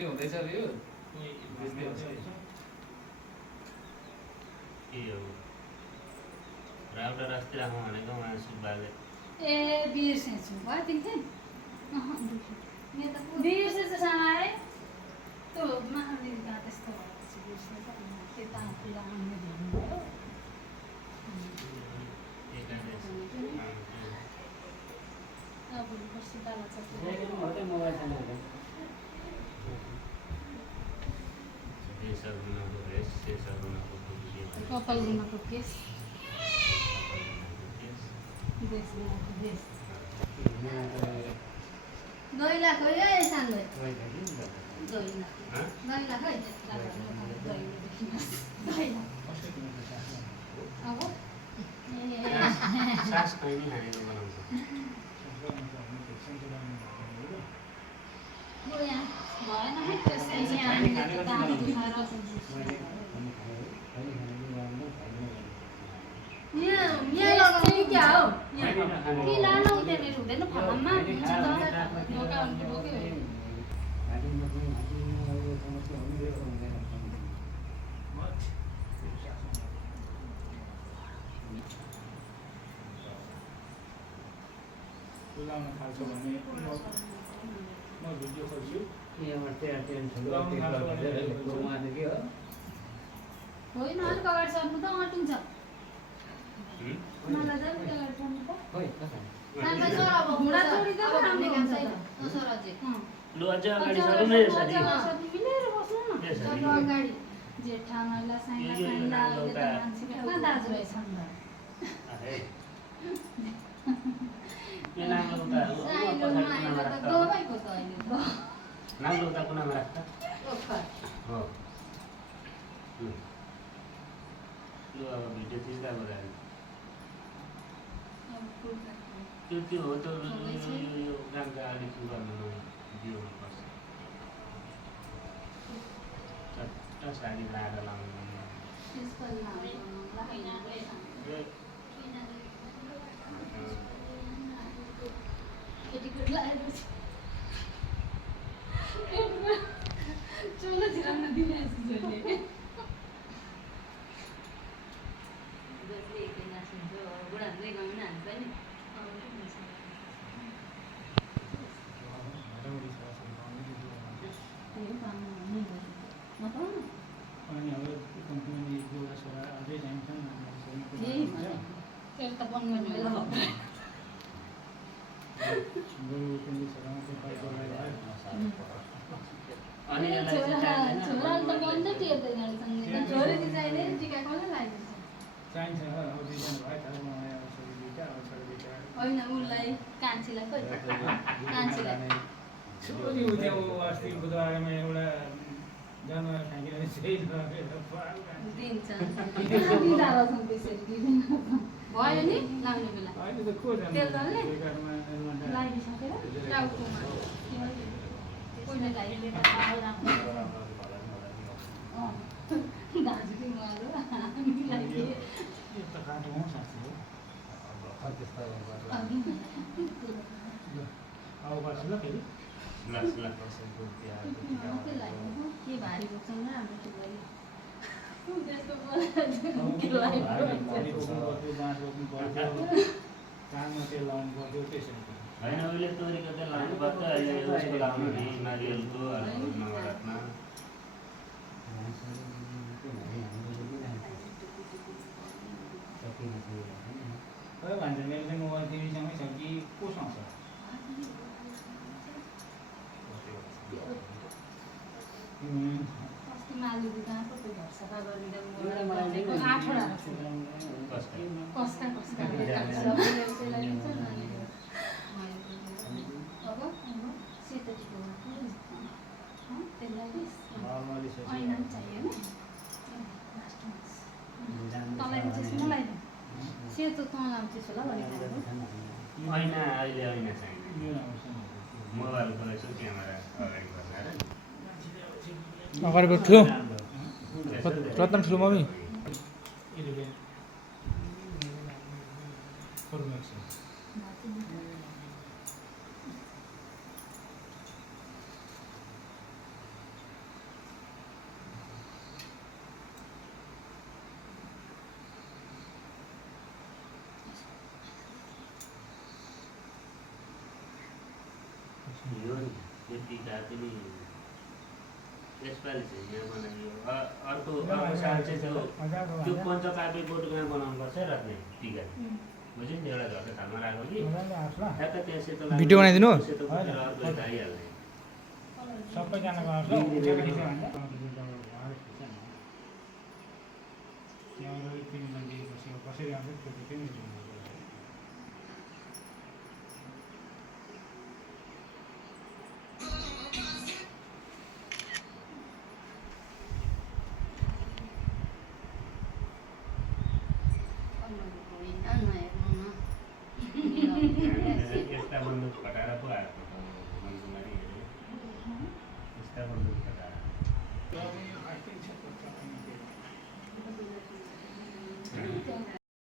हुँदैछ यो राउटर अस्ति राख्नु भनेको उहाँ सुब्बाले ए बिर्सेछु भयो तिमीले बिर्सेछु सामाए त्यो महादेव कहाँ त्यस्तो भएपछि बिर्सेछ त्यता आफूलाई आउने भन्नुभयो अब पर्सि बाला कपाल गुनाको केस गइला खै है सानो गइला खै अब सास खैनी खानेको बनाउँछ भएन है त्यसै यहाँ यहाँ लगाउने क्या हो कि लानु त्यहाँनिर हुँदैन फलाममा हुन्छ त दोकानको बोक्यो लाउन थाल्छ भने म भिडियो खोल्छु होइन अलिक अगाडि सर्नु त अँटिन्छ मलाई चाहिँ अलिक अगाडि सर्नु त घुँडा तोडिँदै पो राम्रो हुन्छ लु अझ अगाडि सरौँ न यसरी मिलेर बस्नु न अगाडि जेठामाला साइला मान्छेको कहाँ दाजु रहेछन् त नाङ्लो उता कुनामा राख्छ हो लु अब भिडियो चिन्ता गरायो त्यो हो त यो गामका अलिक गर्नु भिडियोमा पर्छ चट्ट साडी लाएर लाउनु चलो जिराउन दिने जोडले अनि अब कम्पनीले एउटा छोरा अझै जान्छन् तेल त बन्द गर्ने बेला भयो अनि यसलाई चाहिँ छोराले त बन्दै टेर्दैन रहेछन् छोरी चाहिँ चाहिँदैन टिका कसले लगाइदिन्छ चाहिन्छ अब दुईजना भयो तर मलाई अब छोरी दुईटा अब छोरी दुईटा होइन उसलाई कान्छीलाई खोइ कान्छीलाई छोरी उठ्यो अस्ति बुधबारमा एउटा जनावर फ्याँकेर चाहिँ दिन्छ भयो नि लाउने बेला अहिले त को तेल दल्ने लगाइदिइसकेर टाउकोमा कोहीले लगाइदिएर दाजुले उहाँहरू हामीलाई यस्तो काटो हो साँच्चै हो अब बस्छु ल फेरि के भारी बोक्छौँ न हाम्रो ठुलो त्यस्तो कानमा तेल लाउनु पर्थ्यो त्यसरी होइन उहिले तोरीको तेल लाउनु पर्छ अहिले उसको लाउनु नि नारियलको नवरात्रमा भन्छ मेरो चाहिँ मोबाइल तिमीसँगै छ कि कोसँग छ अस्ति माली दुकानको त्यो घर सफा गरेर 8वटा कसका अब सेतो त्यसलाई ऐना पनि चाहियो नि तँलाई पनि चिसो मलाई सेतो तँ लाउँछ होला भनेको ऐना अहिले ऐना चाहिन्छ मोबाइलको यसो क्यामेरा अगाडि बसाएर अगाडिको ठुलो रत्न ठुलो मम्मी यो नि यो टिका पनि यसपालि चाहिँ यहाँ बनाइयो अर्को साल चाहिँ त्यो पञ्चकाव्य बोटमा बनाउनुपर्छ राख्ने टिका बुझ्यो नि एउटा घरको थालमा राख्यो कि ठ्याक्क त्यहाँ सेतो भिडियो बनाइदिनु? सेतो फुटेर अर्को यता आइहाल्ने सबैजनाको आउँछ कसरी आउँछ त्यो पनि यस्ता बन्दुक फटाएर पो आएको